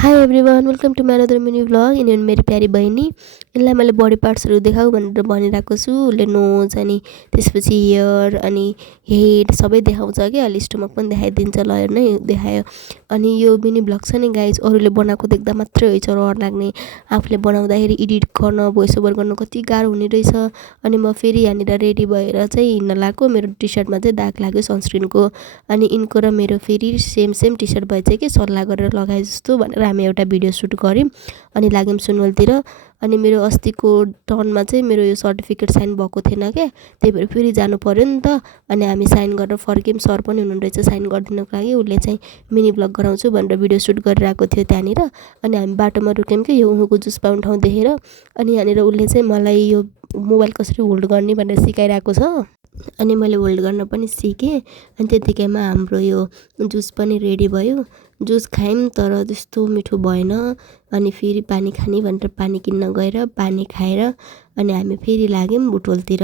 High everyone welcome to my another mini vlog. यिनीहरू मेरो प्यारी बहिनी। यसलाई मैले बडी पार्ट्सहरू देखाऊ भनेर भनिरहेको छु। उसले नोज अनि त्यसपछि हियर अनि हेड सबै देखाउँछ कि अलि स्टमक पनि देखाइदिन्छ। ल हेर्नु है देखायो। अनि यो मिनी भ्लग छ नि गाइज, अरूले बनाएको देख्दा मात्रै होइन रहर लाग्ने। आफूले बनाउँदाखेरि एडिट गर्न भोइस ओभर गर्न कति गाह्रो हुने रहेछ। अनि म फेरि यहाँनिर रेडी भएर चाहिँ हिँड्न लाग्यो। मेरो टी सर्टमा चाहिँ दाग लाग्यो सनस्क्रिनको। अनि यिनको र मेरो फेरि सेम टी सर्ट भएछ कि सल्लाह गरेर लगाए जस्तो भनेर हामी एउटा भिडियो सुट गऱ्यौँ। अनि लाग्यौँ सुनवलतिर। अनि मेरो अस्तिको टर्नमा चाहिँ मेरो यो सर्टिफिकेट साइन भएको थिएन क्या, त्यही भएर फेरि जानु पऱ्यो नि त। अनि हामी साइन गरेर फर्क्यौँ। सर पनि हुनुहुँदो रहेछ साइन गरिदिनको लागि। उसले चाहिँ मिनी भ्लग गराउँछु भनेर भिडियो सुट गरिरहेको थियो त्यहाँनिर। अनि हामी बाटोमा रुक्यौँ कि यो उहाँको जुस पाउने ठाउँ देखेर। अनि यहाँनिर उसले चाहिँ मलाई यो मोबाइल कसरी होल्ड गर्ने भनेर सिकाइरहेको छ। अनि मैले होल्ड गर्न पनि सिकेँ। अनि त्यतिकैमा हाम्रो यो जुस पनि रेडी भयो। जुस खायौँ तर त्यस्तो मिठो भएन। अनि फेरि पानी खाने भनेर पानी किन्न गएर पानी खाएर अनि हामी फेरि लाग्यौँ बुटोलतिर।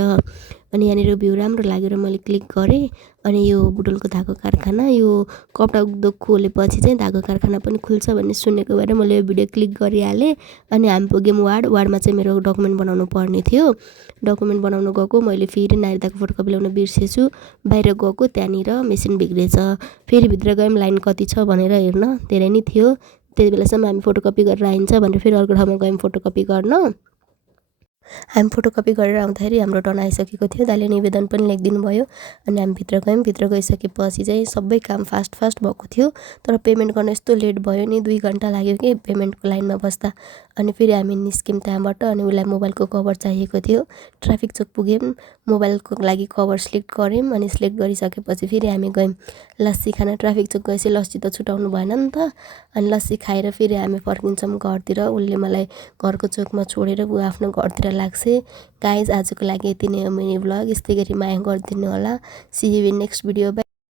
अनि यहाँनिर भ्यू राम्रो लागेर मैले क्लिक गरेँ। अनि यो बुटोलको धागो कारखाना, यो कपडा उद्योग खोलेपछि चाहिँ धागो कारखाना पनि खुल्छ भन्ने सुनेको भएर मैले यो भिडियो क्लिक गरिहालेँ। अनि हामी पुग्यौँ वार्डमा चाहिँ मेरो डकुमेन्ट बनाउनु पर्ने थियो। डकुमेन्ट बनाउनु गएको, मैले फेरि नागरिकताको फोटोकपी ल्याउन बिर्सेछु। बाहिर गएको त्यहाँनिर मेसिन बिग्रेछ। फेरि भित्र गयौँ लाइन कति छ भनेर हेर्न, धेरै नै थियो। त्यति बेलासम्म हामी फोटोकपी गरेर आइन्छ भनेर फेरि अर्को ठाउँमा गयौँ फोटोकपी गर्न। हामी फोटोकपी गरेर आउँदाखेरि हाम्रो टर्न आइसकेको थियो। दाइले निवेदन पनि लेखिदिनु भयो। अनि हामी भित्र गयौँ। भित्र गइसकेपछि चाहिँ सबै काम फास्ट भएको थियो। तर पेमेन्ट गर्न यस्तो लेट भयो नि, 2 घन्टा लाग्यो कि पेमेन्टको लाइनमा बस्दा। अनि फेरि हामी निस्क्यौँ त्यहाँबाट। अनि उसलाई मोबाइलको कभर चाहिएको थियो। ट्राफिक चोक पुग्यौँ, मोबाइलको लागि कभर सिलेक्ट गऱ्यौँ। अनि सिलेक्ट गरिसकेपछि फेरि हामी गयौँ लस्सी खान। ट्राफिक चोक गएपछि लस्सी त छुटाउनु भएन नि त। अनि लस्सी खाएर फेरि हामी फर्किन्छौँ घरतिर। उसले मलाई घरको चोकमा छोडेर ऊ आफ्नो घरतिर लाग्छ। गाइज आजको लागि यति नै हो मिनी भ्लग। यस्तै गरी माया गरिदिनु होला। See you in next video.